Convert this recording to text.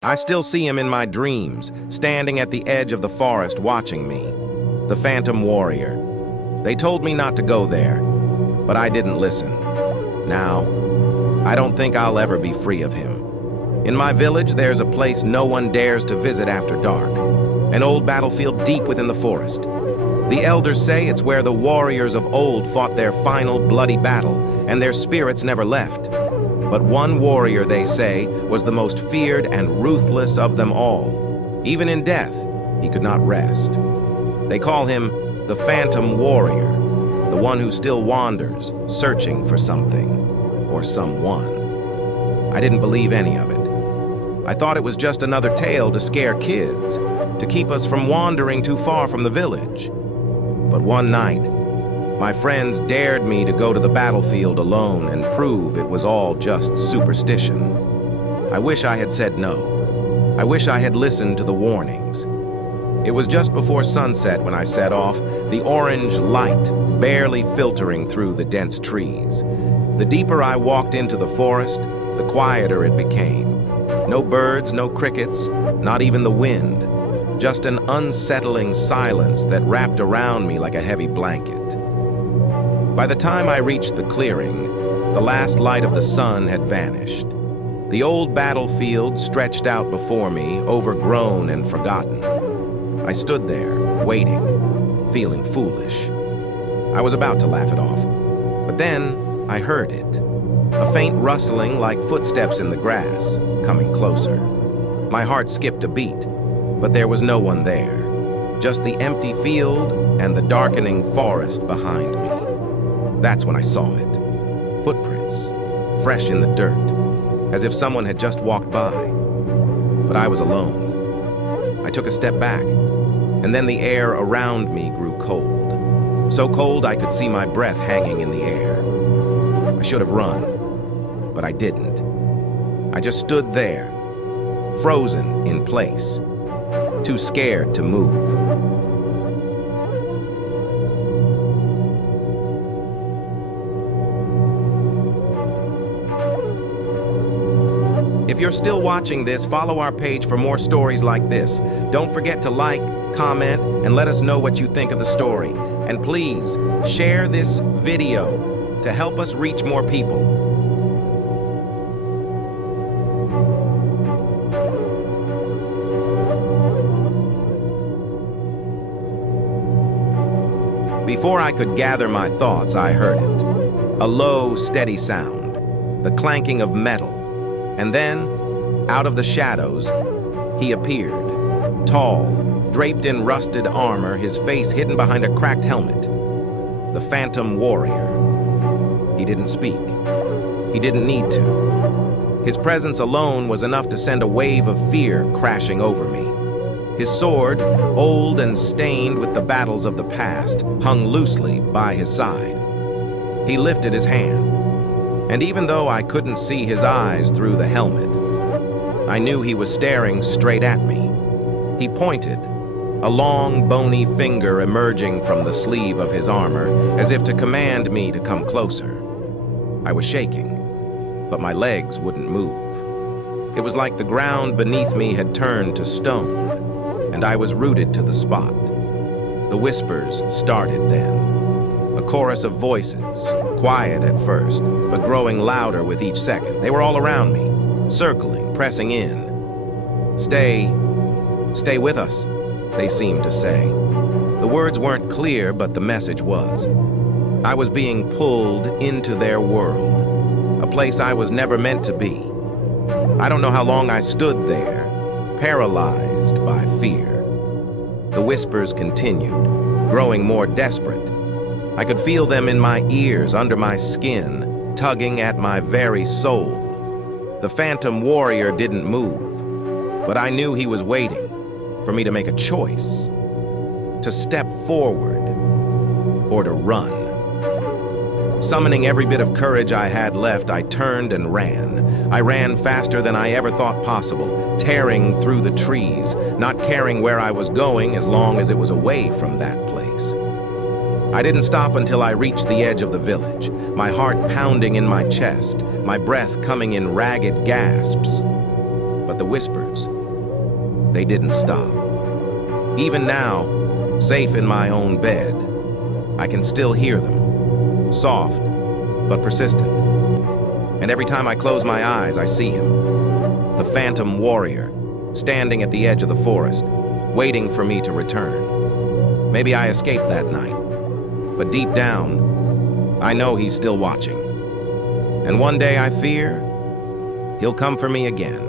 I still see him in my dreams, standing at the edge of the forest watching me. The Phantom Warrior. They told me not to go there, but I didn't listen. Now, I don't think I'll ever be free of him. In my village, there's a place no one dares to visit after dark. An old battlefield deep within the forest. The elders say it's where the warriors of old fought their final bloody battle, and their spirits never left. But one warrior, they say, was the most feared and ruthless of them all. Even in death, he could not rest. They call him the Phantom Warrior, the one who still wanders, searching for something or someone. I didn't believe any of it. I thought it was just another tale to scare kids, to keep us from wandering too far from the village. But one night, my friends dared me to go to the battlefield alone and prove it was all just superstition. I wish I had said no. I wish I had listened to the warnings. It was just before sunset when I set off, the orange light barely filtering through the dense trees. The deeper I walked into the forest, the quieter it became. No birds, no crickets, not even the wind. Just an unsettling silence that wrapped around me like a heavy blanket. By the time I reached the clearing, the last light of the sun had vanished. The old battlefield stretched out before me, overgrown and forgotten. I stood there, waiting, feeling foolish. I was about to laugh it off, but then I heard it. A faint rustling like footsteps in the grass, coming closer. My heart skipped a beat, but there was no one there. Just the empty field and the darkening forest behind me. That's when I saw it. Footprints, fresh in the dirt, as if someone had just walked by. But I was alone. I took a step back, and then the air around me grew cold. So cold I could see my breath hanging in the air. I should have run, but I didn't. I just stood there, frozen in place, too scared to move. If you're still watching this, follow our page for more stories like this. Don't forget to like, comment, and let us know what you think of the story. And please, share this video to help us reach more people. Before I could gather my thoughts, I heard it. A low, steady sound, the clanking of metal. And then, out of the shadows, he appeared. Tall, draped in rusted armor, his face hidden behind a cracked helmet. The Phantom Warrior. He didn't speak. He didn't need to. His presence alone was enough to send a wave of fear crashing over me. His sword, old and stained with the battles of the past, hung loosely by his side. He lifted his hand. And even though I couldn't see his eyes through the helmet, I knew he was staring straight at me. He pointed, a long, bony finger emerging from the sleeve of his armor, as if to command me to come closer. I was shaking, but my legs wouldn't move. It was like the ground beneath me had turned to stone, and I was rooted to the spot. The whispers started then. A chorus of voices, quiet at first, but growing louder with each second. They were all around me, circling, pressing in. Stay with us, they seemed to say. The words weren't clear, but the message was. I was being pulled into their world, a place I was never meant to be. I don't know how long I stood there, paralyzed by fear. The whispers continued, growing more desperate. I could feel them in my ears, under my skin, tugging at my very soul. The Phantom Warrior didn't move, but I knew he was waiting for me to make a choice, to step forward or to run. Summoning every bit of courage I had left, I turned and ran. I ran faster than I ever thought possible, tearing through the trees, not caring where I was going as long as it was away from that place. I didn't stop until I reached the edge of the village, my heart pounding in my chest, my breath coming in ragged gasps. But But the whispers, they didn't stop. Even now, safe in my own bed, I can still hear them, soft but persistent. And every time I close my eyes, I see him, the phantom warrior, standing at the edge of the forest, waiting for me to return. Maybe I escaped that night, but deep down, I know he's still watching. And one day I fear he'll come for me again.